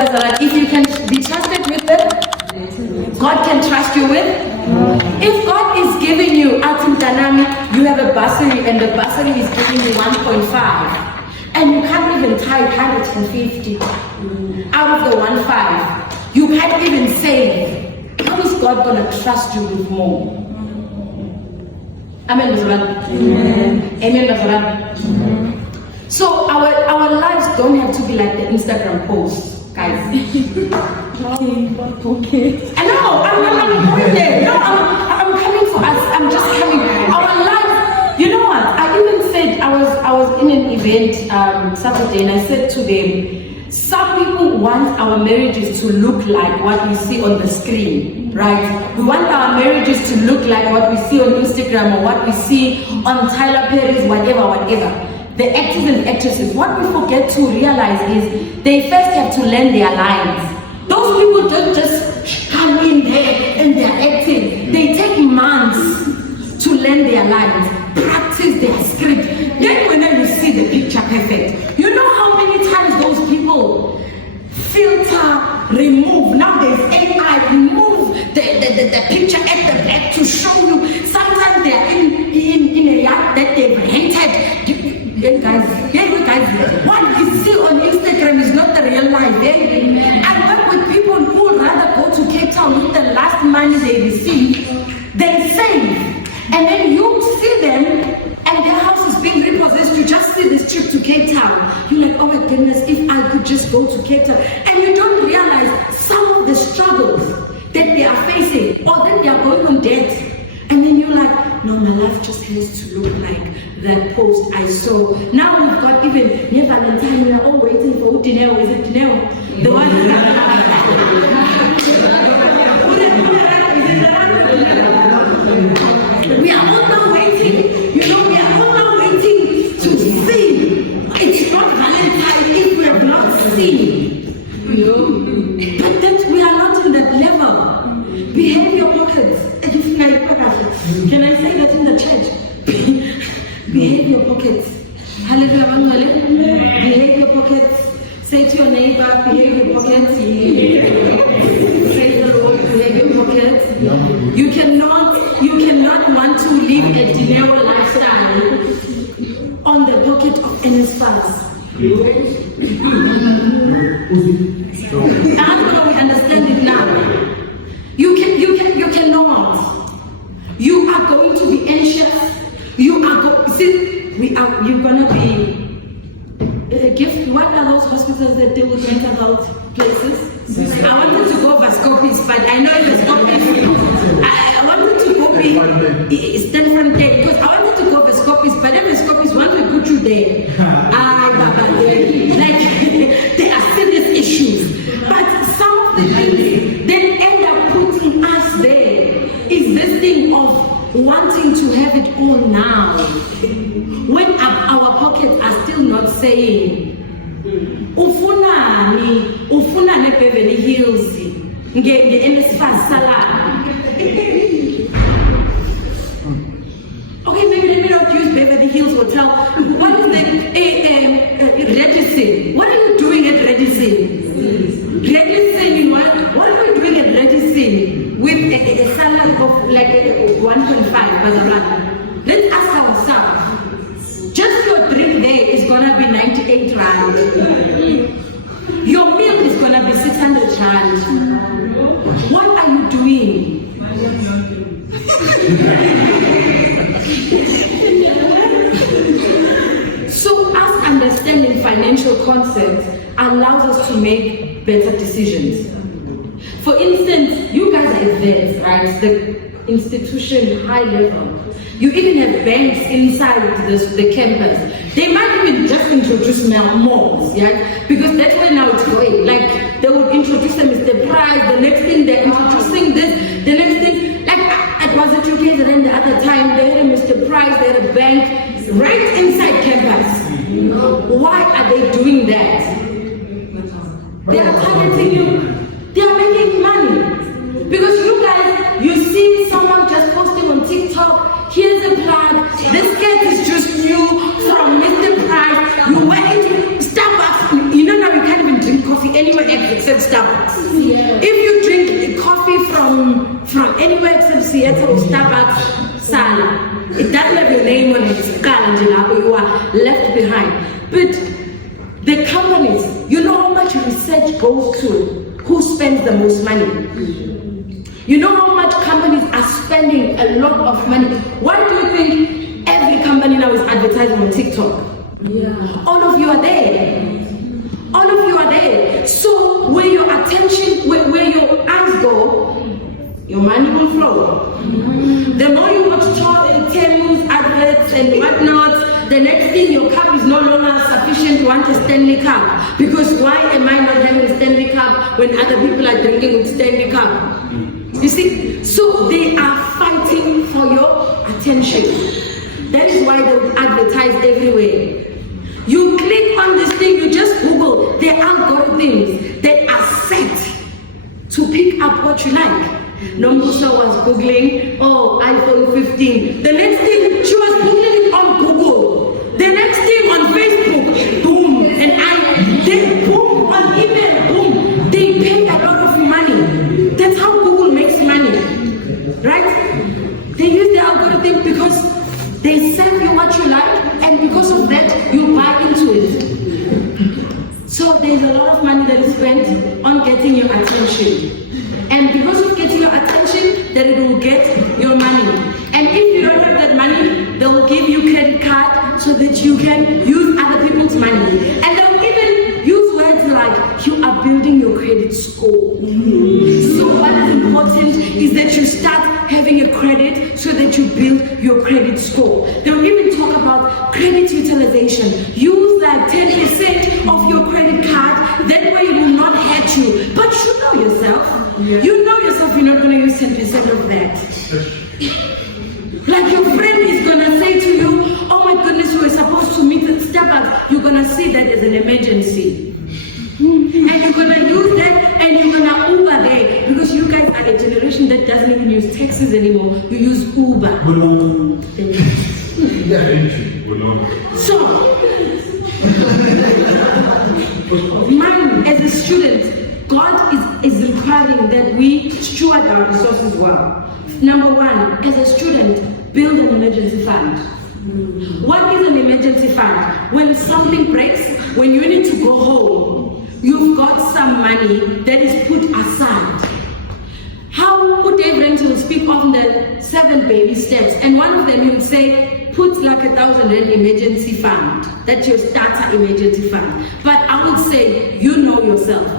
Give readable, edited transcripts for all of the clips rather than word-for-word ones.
That if you can be trusted with them, God can trust you with. If God is giving you Atim Danami, you have a bursary and the bursary is giving you 1.5, and you can't even tithe 150 out of the 1.5, you can't even save. How is God going to trust you with more? Amen, Amen. Amen. So our lives don't have to be like the Instagram posts, guys. Okay. I know, I'm going there. No, I'm coming for us. I'm just coming. Our life, you know what? I even said, I was in an event Saturday, and I said to them, some people want our marriages to look like what we see on the screen, right? We want our marriages to look like what we see on Instagram or what we see on Tyler Perry's whatever. The actors and actresses, what we forget to realize is they first have to learn their lines. Those people don't just come in there and they're acting. They take months to learn their lines, practice their script. Then whenever you see the picture perfect, you know how many times those people filter, remove. Now there's AI, remove the picture at the back to show you. Sometimes they're in a yard that they've rented. Guys, what you see on Instagram is not the real life. I work with people who would rather go to Cape Town with the last money they receive, they save. And then you see them and their house is being repossessed. You just see this trip to Cape Town. You're like, oh my goodness, if I could just go to Cape Town. And you don't realize some of the struggles that they are facing or that they are going on debt. And then you're like, no, my life just has to look like that post I saw. Now we've got even near Valentine, we are all waiting for Dineo. Is it Dineo? The one. We are all now waiting. You know, we are all now waiting to see. It's not Valentine if we have not seen. You know? But that we are not in that level. Behave your pockets. Can I say that in the church? Behave your pockets. Hallelujah. Behave your pockets. Say to your neighbor, behave your pockets. Praise the Lord, behave your pockets. You cannot want to live a Dinero lifestyle on the pocket of NSFAS. I don't know we understand it now. You cannot. You are going to be anxious. You're gonna be a gift. What are those hospitals that deal with mental health places? I wanted to go Vascopis, but I know Vascopis. I wanted to go be Stanford Day because I wanted to go Vascopis, but then Vascopis want to put you there. Like there are serious issues, but some of the things then end up putting us there. Is this thing of wanting to have it all now when our pockets are still not saying ufuna ne Beverly Hills NSFAS salary. Okay, maybe let me not use Beverly Hills Hotel. What is the Redison? What are you doing at Redison? Redison, what are you doing at Redison with a salary of like 1.5? Let's ask ourselves. Just your drink there is gonna be 98 rand. Your meal is gonna be 600 rand. What are you doing? So us understanding financial concepts allows us to make better decisions. For instance, you guys are vets, right? The institution, high level. You even have banks inside the campus. They might even just introduce malls, yeah? Because that's where now it's going. Like, they would introduce them as the prize, the next thing they're introducing this, the next thing. Like, at Was It UK, then the other time, they had a Mr. Price, they had a bank right inside campus. Why are they doing that? They are targeting you. They are making money. Because you guys, you see someone just posting on TikTok, here's a plug, this cat is just new from Mr. Price, you wear it, Starbucks, you know now you can't even drink coffee coffee anywhere except Starbucks. If you drink coffee from anywhere except Seattle or Starbucks, Sala. It doesn't have your name on it, you are left behind. But the companies, you know how much research goes to who spends the most money. You know how much companies are spending a lot of money. Why do you think every company now is advertising on TikTok? Yeah. All of you are there. All of you are there. So where your attention, where your eyes go, your money will flow. The more you watch Temu's adverts and whatnot, the next thing your cup is no longer sufficient to want a Stanley Cup. Because why am I not having a Stanley Cup when other people are drinking with Stanley Cup? You see? So they are fighting for your attention. That is why they will advertise everywhere. You click on this thing, you just Google, there are algorithms that are set to pick up what you like. Nomusha was Googling, iPhone 15. The next thing, she was Googling it on Google. The next thing on Facebook, boom. And then boom, on email, boom. They pay a lot of money. That's how Google makes money, right? They use the algorithm because they send you what you like, and because of that, you buy into it. So there's a lot of money that is spent on getting your attention. And because of getting your attention, that it will get your money. And if you don't have that money, they will give you credit card so that you can use other people's money. And they will even use words like, you are building your credit score. So what is important is that you start having a credit so that you build your credit score. They will even talk about credit utilization. Use like 10% of your credit card, that way it will not hurt you. But you know yourself. You know yourself, you're not going to use 10% of that. Like your friend is going to say to you, oh my goodness, we were supposed to meet at Starbucks. You're going to see that as an emergency. And you're going to use that and you're going to Uber there. Because you guys are a generation that doesn't even use taxis anymore. You use Uber. So, man, as a student, God is requiring that we steward our resources well. Number one, as a student, build an emergency fund. What is an emergency fund? When something breaks, when you need to go home, you've got some money that is put aside. How would Dave Renton will speak on the 7 baby steps, and one of them he would say, put like 1,000 rand emergency fund. That's your starter emergency fund. But I would say, you know yourself.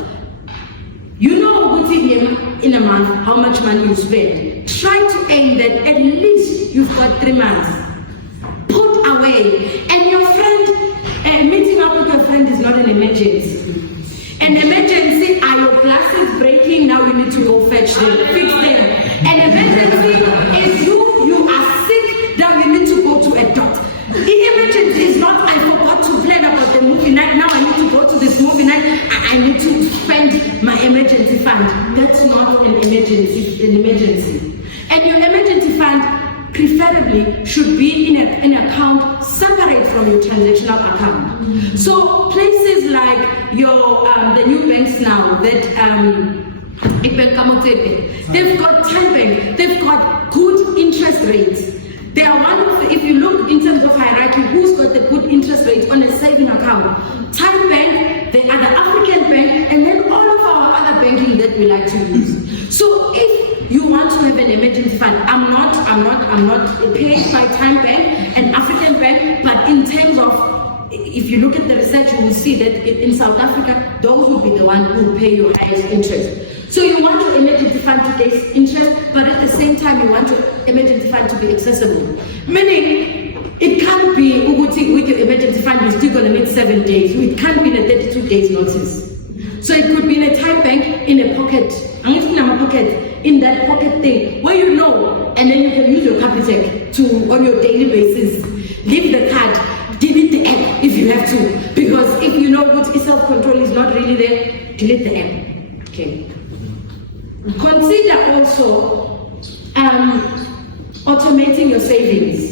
You know in a month how much money you spend. Try to aim that at least you've got 3 months. Put away. And your friend, meeting up with your friend is not an emergency. An emergency are your glasses breaking, now you need to go fetch them, fix them. An emergency is you are sick, now you need to go to a doctor. The emergency is not, I forgot to plan about the movie night, now I need to go to this movie night, I need to spend my emergency fund. That's not an emergency, it's an emergency. And your emergency fund preferably should be in an account separate from your transactional account. So places like your the new banks now that they've got TymeBank, they've got good interest rates. They are one of if you look in terms of hierarchy, who's got the good interest rate on a saving account? TymeBank, the other African bank, and then all of our other banking that we like to use. So if you want to have an emergency fund, I'm not paid by TymeBank and African Bank, but in terms of, if you look at the research, you will see that in South Africa, those will be the ones who will pay your highest interest. So you want your emergency fund to get interest, but at the same time, you want your emergency fund to be accessible. Meaning, it can't be with your emergency fund, you're still going to need 7 days. It can't be in a 32 days notice. So it could be in a TymeBank, in a pocket. In that pocket thing, where you know, and then you can use your Capitec to, on your daily basis, leave the card, delete the app if you have to. Because if you know what self-control is not really there, delete the app. Okay. Consider also automating your savings.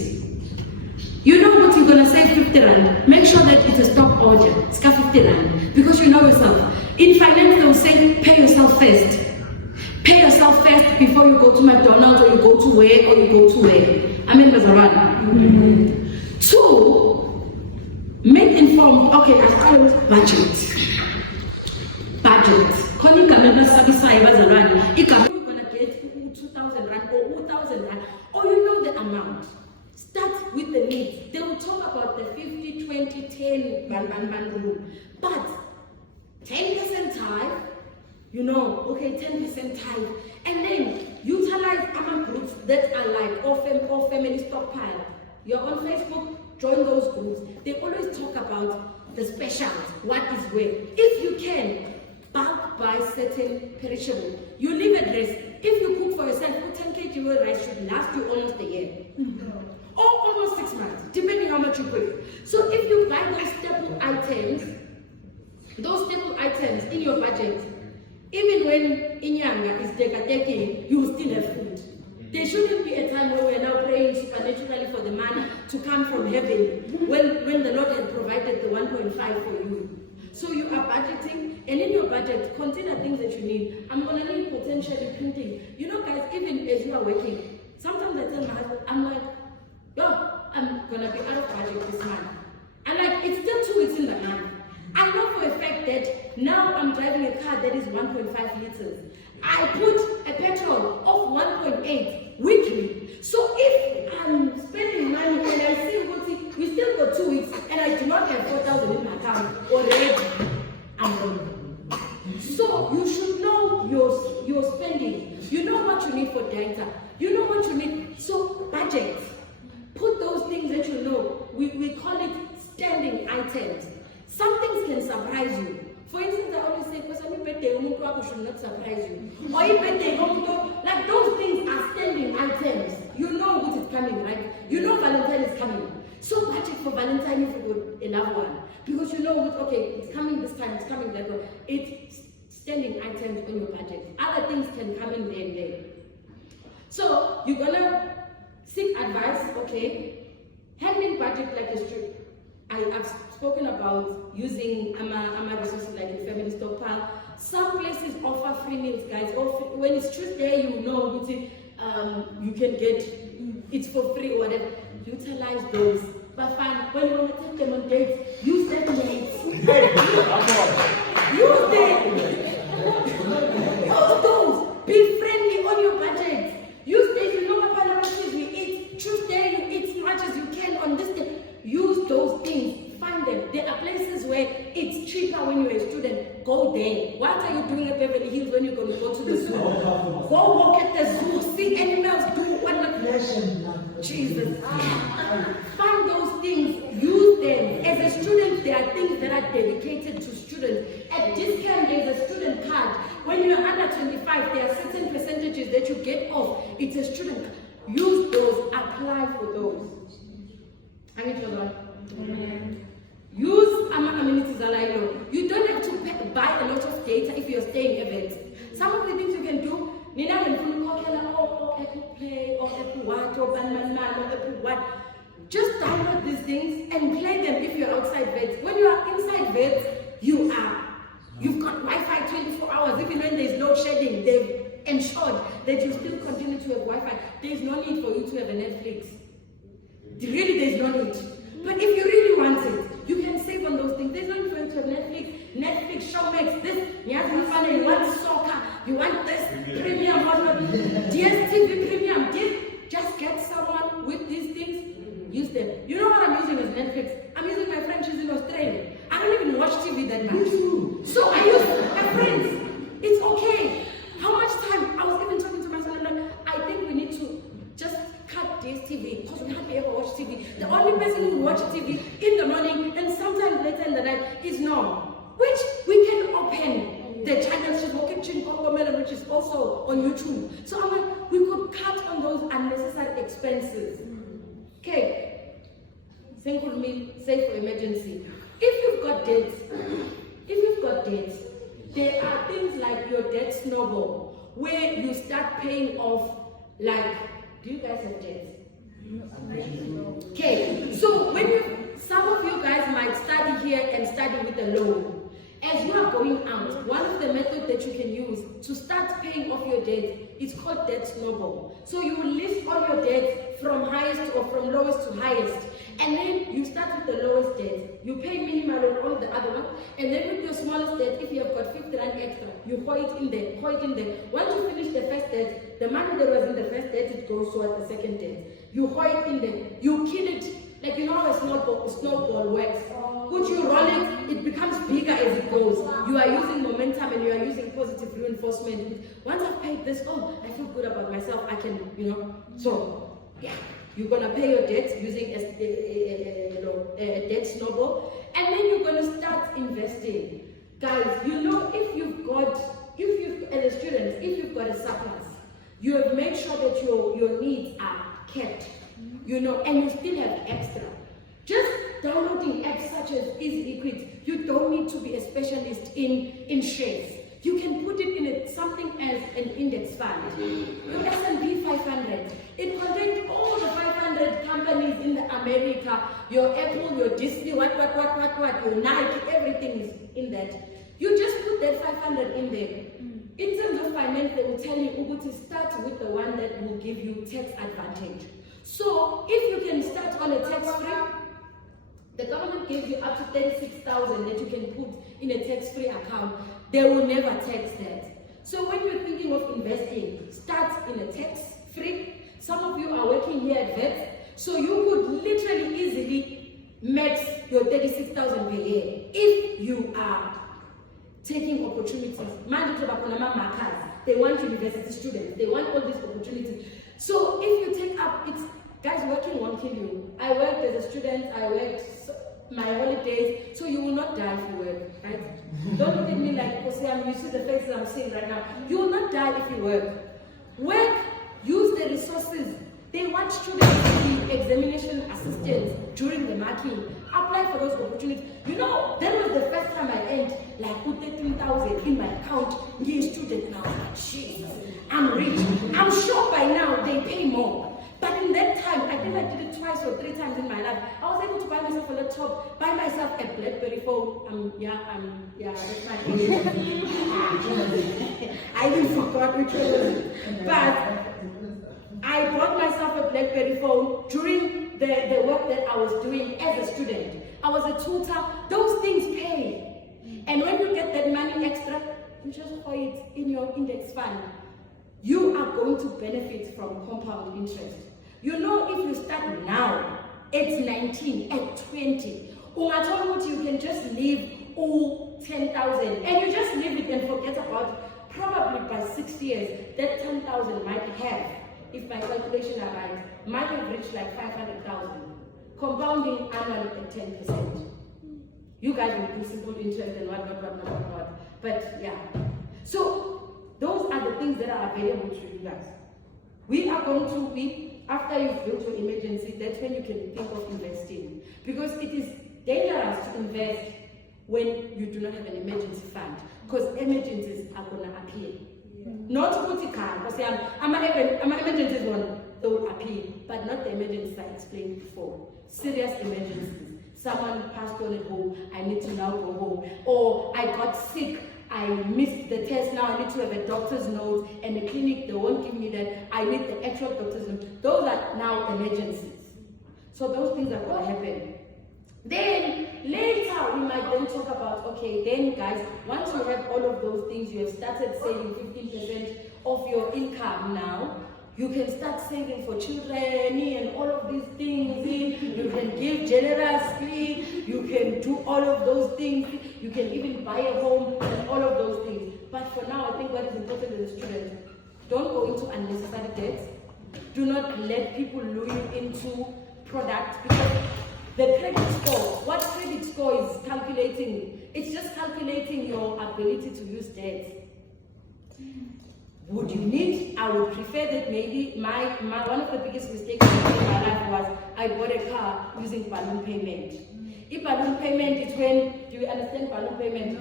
You know what you're gonna save 50 rand. Make sure that it's a stock order. It's got 50 rand because you know yourself. In finance, they'll say pay yourself first. Pay yourself first before you go to McDonald's or you go to where or you go to where. I mean, Bazaran. 2, make informed. Okay, I started with budget. Budget. You're gonna get 2,000 rand or 2,000 rand, or you know the amount. Start with the needs. They will talk about the 50, 20, 10 rule. But 10% tithe, you know, okay, 10% tithe. And then utilize our groups that are like or family stockpile. You're on Facebook, join those groups. They always talk about the specials, what is where. If you can, bulk buy certain perishable. You leave a dress. If you cook for yourself, 10 kg rice should last you almost a year. Or almost 6 months, depending how much you put. So if you buy those staple items in your budget, even when Inyanga is taking, you will still have food. There shouldn't be a time where we're now praying supernaturally for the manna to come from heaven when the Lord had provided the 1.5 for you. So you are budgeting, and in your budget, consider things that you need. I'm going to need potentially printing. You know, guys, even as you are working, sometimes I tell my husband, I'm like, yo, I'm going to be out of budget this month. And like, it's still 2 weeks in the month. I know for a fact that now I'm driving a car that is 1.5 liters. I put a petrol of 1.8 weekly. So if I'm spending money and I still we still got 2 weeks and I do not have 4,000 in my account already, I'm wrong. So you should know your spending. You know what you need for data. You know what you need. So budget. Put those things that you know. We call it standing items. Some things can surprise you. For instance, I always say, because I'm birthday, should not surprise you. Or if birthday, like those things are standing items. You know what is coming, right? You know Valentine is coming. So budget for Valentine if you got a loved one. Because you know what, okay, it's coming this time, it's coming that way. It's standing items on your budget. Other things can come in there and there. So you're gonna seek advice, okay? Handling budget like a strip. I've spoken about using AMA resources like the family stockpile. Some places offer free meals, guys. Or when it's Tuesday, you know you can get it's for free or whatever. Utilize those. But fine, when you want to take them on dates, use them dates. Use them. Use those. Be friendly on your budget. Use days. You know what priorities we eat. Tuesday, you eat as much as you can on this day. Use those things. Find them. There are places where it's cheaper when you're a student. Go there. What are you doing at Beverly Hills when you're going to go to the zoo? Go walk at the zoo. See animals do whatnot. Jesus. Find those things. Use them. As a student, there are things that are dedicated to students. At this camp, there's a student card. When you're under 25, there are certain percentages that you get off. It's a student card. Use those. Apply for those. I need to learn. Use amenities Alailo. You don't have to buy a lot of data if you're staying events. Some of the things you can do, Nina can do Apple Play or Apple Watch or Banana or Apple what. Just download these things and play them if you're outside beds. When you are inside beds, you've got Wi-Fi 24 hours. Even when there's load shedding, they've ensured that you still continue to have Wi-Fi. There's no need for you to have a Netflix. Really, there's no need. But if you really want it, you can save on those things. There's no need for you to have Netflix, Showmax, this, you want soccer, you want this, premium, DSTV premium, just get someone with these things, use them. You know what I'm using as Netflix? I'm using my friend, she's in Australia. I don't even watch TV that much. So I use my friends. It's okay. How much time? I was even talking to my son, I'm like, I think we need to just cut DSTV because we hardly ever watch TV. The only person who watch TV in the morning and sometimes later in the night is Norm, which we can open the channel Shivo Kitchen Kongomelon, which is also on YouTube. So I'm like, we could cut on those unnecessary expenses. Okay, single meal, save for emergency. If you've got debts, there are things like your debt snowball, where you start paying off, like, do you guys have debts? Okay, so some of you guys might study here and study with a loan. As you are going out, one of the methods that you can use to start paying off your debt is called debt snowball. So you will list all your debts from highest or from lowest to highest. And then you start with the lowest debt. You pay minimal on all the other ones. And then with your smallest debt, if you have got 50 rand extra, you hold it in there, hold it in there. Once you finish the first debt, the money that was in the first debt, it goes towards the second debt. You hold it in there. You kill it. Like you know how a snowball works. Would you roll it, it becomes bigger as it goes. You are using momentum and you are using positive reinforcement. Once I've paid this, oh, I feel good about myself, I can, So, yeah, you're going to pay your debt using a debt snowball. And then you're going to start investing. Guys, as students, if you've got a surplus, you have made sure that your needs are kept. And you still have extra. Just downloading apps such as EasyLiquid, you don't need to be a specialist in shares. You can put it in something as an index fund. Your S&P 500, it contains all the 500 companies in America, your Apple, your Disney, what, your Nike, everything is in that. You just put that 500 in there. In terms of finance, they will tell you to start with the one that will give you tax advantage. So if you can start on a tax-free, the government gives you up to 36,000 that you can put in a tax-free account. They will never tax that. So when you're thinking of investing, start in a tax-free. Some of you are working here at VET, so you could literally easily max your 36,000 per year if you are taking opportunities. They want university students, they want all these opportunities. So if you take up, guys, working won't kill you. I worked as a student, I worked my holidays, so you will not die if you work, right? Don't look at me like, you see the faces I'm seeing right now. You will not die if you work. Work, use the resources. They want students to be examination assistants during the marking. Apply for those opportunities. That was the first time I earned like 13,000 in my account. Be a student now. Jesus, I'm rich. I'm sure by now they pay more. But in that time, I think I did it twice or 3 times in my life. I was able to buy myself a laptop, buy myself a BlackBerry phone. That's my age. I even forgot which one. But I bought myself a BlackBerry phone during the work that I was doing as a student. I was a tutor. Those things pay. And when you get that money extra, you just hold it in your index fund. You are going to benefit from compound interest. If you start now, at 19, at 20, you can just leave all 10,000 and you just leave it and forget about, probably by 6 years, that 10,000 might have, if my calculation are right, might have reached like 500,000, compounding annually at 10%. You guys will do simple interest and what. But yeah. So those are the things that are available to you guys. We are going to after you've built your emergency, that's when you can think of investing. Because it is dangerous to invest when you do not have an emergency fund. Because emergencies are going to appear. Yeah. Not critical, because I'm emergencies one, they will appear, but not the emergencies I explained before. Serious emergencies. Someone passed on at home, I need to now go home. Or I got sick, I missed the test, now I need to have a doctor's note, and the clinic, they won't give me that. I need the actual doctor's note. Those are now emergencies. So those things are going to happen. Then later we might then talk about, okay, then guys, once you have all of those things, you have started saving 15% of your income now, you can start saving for children and all of these things. You can give generously. You can do all of those things. You can even buy a home and all of those things. But for now, I think what is important as a student, don't go into unnecessary debts. Do not let people lure you into products, because the credit score, what credit score is calculating? It's just calculating your ability to use debt. Would you need? I would prefer that maybe my one of the biggest mistakes I made in my life was I bought a car using balloon payment. If balloon payment is when, do you understand balloon payment?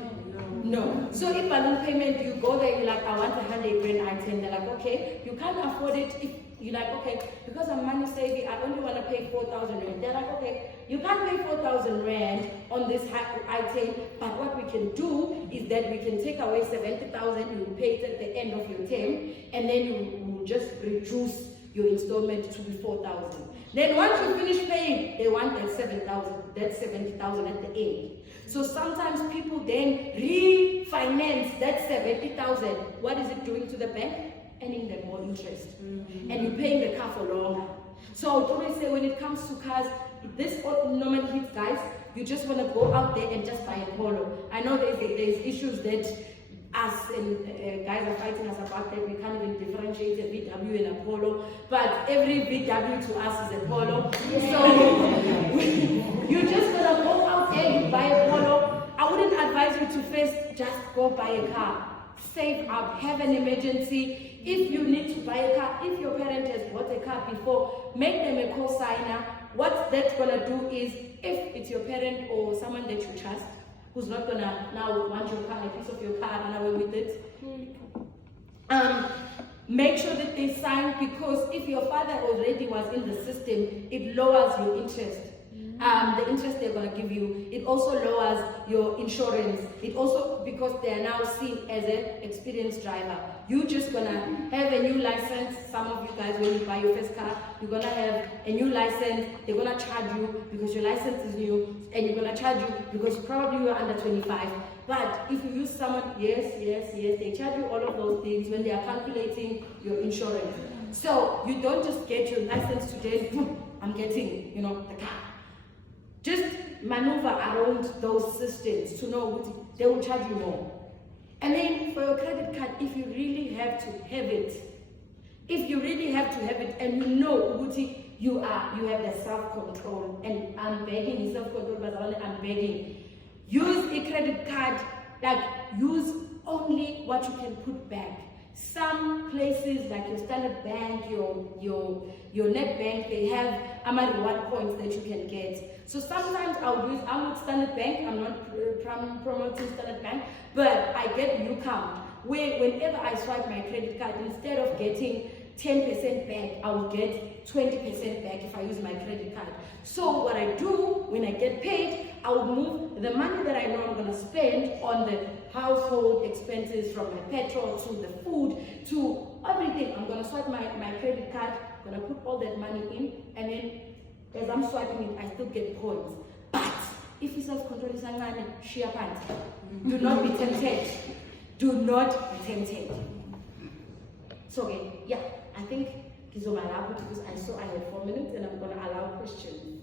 No. So if balloon payment, you go there, you're like, I want a 100 grand item. They're like, okay, you can't afford it. you're like, okay, because I'm money saving, I only want to pay 4,000 rand. They're like, okay, you can't pay 4,000 rand on this item, but what we can do is that we can take away 70,000, you will pay it at the end of your term, and then you will just reduce your installment to be 4,000. Then once you finish paying, they want that 7,000, that 70,000 at the end. So sometimes people then refinance that 70,000. What is it doing to the bank? Earning them more interest. And you're paying the car for longer. So I would always say when it comes to cars, this normally hits guys, you just want to go out there and just buy a Polo. I know there's issues that us and guys are fighting us about that we can't even differentiate a VW and a Polo, but every VW to us is a Polo. So you just gonna go out there, you buy a Polo. I wouldn't advise you to first just go buy a car. Save up, have an emergency. If you need to buy a car, if your parent has bought a car before, make them a co-signer. What that's gonna do is, if it's your parent or someone that you trust, who's not gonna now want your car, a piece of your car, run away with it, make sure that they sign, because if your father already was in the system, it lowers your interest. The interest they're going to give you, it also lowers your insurance. It also, because they are now seen as an experienced driver, you're just going to have a new license. Some of you guys, when you buy your first car, you're going to have a new license. They're going to charge you because your license is new, and you're going to charge you because probably you are under 25. But if you use someone, yes, they charge you all of those things when they are calculating your insurance. So you don't just get your license today, I'm getting, the car. Just maneuver around those systems to know they will charge you more. And then for your credit card, if you really have to have it, and you know you have the self-control, and I'm begging, self-control, but I'm begging, use a credit card, use only what you can put back. Some places like your Standard Bank, your Net Bank, they have reward points that you can get. So sometimes I'm with Standard Bank, I'm not promoting Standard Bank, but I get UCAM, where whenever I swipe my credit card, instead of getting 10% back, I will get 20% back if I use my credit card. So what I do when I get paid, I will move the money that I know I'm going to spend on the household expenses, from my petrol to the food to everything. I'm going to swipe my credit card, I'm going to put all that money in, and then as I'm swiping it, I still get points. But if you self-control is share pants, do not be tempted. Do not be tempted. So okay, yeah, I think because I saw I had 4 minutes, and I'm going to allow questions.